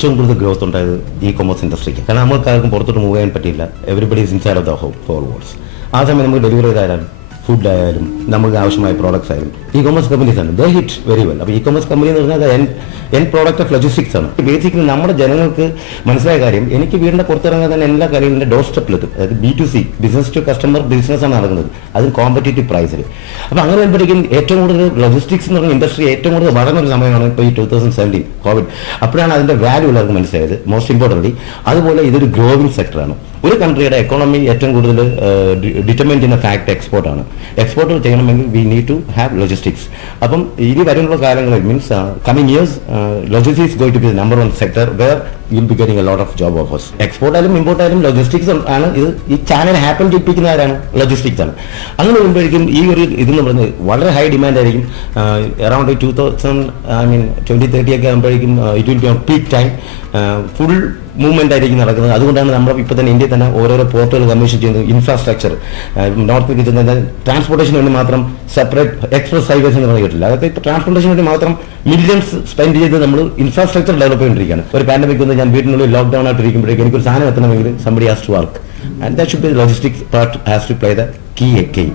ഏറ്റവും കൂടുതൽ ഗ്രോത്ത് ഉണ്ടായത് ഇ കൊമേഴ്സ് ഇൻഡസ്ട്രിക്ക്. കാരണം നമ്മൾക്കാർക്കും പുറത്തോട്ട് മൂവ് ചെയ്യാൻ പറ്റില്ല. Everybody is inside of the home four walls. ആ സമയം നമുക്ക് ഡെലിവറി ആയാലും ഫുഡ് ആയാലും നമുക്ക് ആവശ്യമായ പ്രോഡക്ട്സ് ആയാലും ഇ കൊമേഴ്സ് കമ്പനീസ് ആണ്. ദേ ഹിറ്റ് വെരി വെൽ. അപ്പോൾ ഇ കൊമേഴ്സ് കമ്പനി എന്ന് പറഞ്ഞാൽ എൻ പ്രോഡക്റ്റ് ഓഫ് ലോജിസ്റ്റിക്സ് ആണ്. ബേസിക്കലി നമ്മുടെ ജനങ്ങൾക്ക് മനസ്സിലായ കാര്യം, എനിക്ക് വീടിൻ്റെ പുറത്തിറങ്ങാൻ തന്നെ എല്ലാ കാര്യവും എൻ്റെ ഡോർ സ്റ്റെപ്പിലെത്തും. അതായത് B2C, ബിസിനസ് ടു കസ്റ്റമർ ബിസിനസ്സാണ് നടക്കുന്നത്. അതിന് കോമ്പറ്റേറ്റീവ് പ്രൈസിൽ. അപ്പോൾ അങ്ങനെ വരുമ്പോഴേക്കും ഏറ്റവും കൂടുതൽ ലോജിസ്റ്റിക്സ് എന്ന് പറഞ്ഞ ഇൻഡസ്ട്രി ഏറ്റവും കൂടുതൽ വളർന്നൊരു സമയമാണ് ഇപ്പോൾ ഈ 2017 കോവിഡ്. അപ്പോഴാണ് അതിൻ്റെ വാല്യൂ എല്ലാവർക്കും മനസ്സിലായത്. മോസ്റ്റ് ഇമ്പോർട്ടൻ്റ്ലി അതുപോലെ ഇതൊരു ഗ്രോവിംഗ് സെക്ടറാണ്. ഒരു കൺട്രിയുടെ എക്കോണമി ഏറ്റവും കൂടുതൽ ഡിറ്റർമൈൻ ചെയ്യുന്ന ഫാക്ട് എക്സ്പോർട്ടാണ്. എക്സ്പോർട്ട് ചെയ്യണമെങ്കിൽ we need to have logistics. അപ്പം ഇനി വരുന്ന കാലങ്ങളിൽ means coming years logistics going to be number 1 sector where you will be getting a lot of job offers. Export ആയാലും ഇമ്പോർട്ട് ആയാലും ലോജിസ്റ്റിക്സ് ആണ്. ഇത് ഈ ചാനൽ ഹാപ്പൻ ചെയ്യിപ്പിക്കുന്ന ആരാണ്? ലോജിസ്റ്റിക്സ് ആണ്. അങ്ങനെ വരുമ്പോഴേക്കും ഈ ഒരു ഇതെന്ന് പറയുന്നത് വളരെ ഹൈ ഡിമാൻഡ് ആയിരിക്കും. അറൌണ്ട് 2030 ഒക്കെ ആകുമ്പോഴേക്കും it will be on peak time. Full movement ആയിരിക്കും നടക്കുന്നത്. അതുകൊണ്ടാണ് നമ്മൾ ഇപ്പോൾ തന്നെ ഇന്ത്യയിൽ തന്നെ ഓരോരോ പോർട്ടുകൾ കമ്മീഷൻ ചെയ്യുന്നത്. ഇൻഫ്രാസ്ട്രക്ചർ നോർത്തിലേക്ക് ചെന്ന ട്രാൻസ്പോർട്ടേഷന് വേണ്ടി മാത്രം സെപ്പറേറ്റ് എക്സ്പ്രസ് ഹൈവേസ് എന്ന് പറഞ്ഞിട്ടില്ല. അതൊക്കെ ഇപ്പോൾ ട്രാൻസ്പോർട്ടേഷന് വേണ്ടി മാത്രം മില്യൺസ് സ്പെൻഡ് ചെയ്ത് നമ്മൾ ഇൻഫ്രാസ്ട്രക്ചർ ഡെവലപ്പ് ചെയ്തുകൊണ്ടിരിക്കുകയാണ്. ഒരു പാൻഡമിക് വന്ന് ഞാൻ വീട്ടിനുള്ളിൽ ലോക്ക്ഡൌൺ ആയിട്ടിരിക്കുമ്പോഴേക്കും എനിക്കൊരു സാധനം എത്തണമെങ്കിൽ somebody has to work, and that should be the logistics part has to play the key.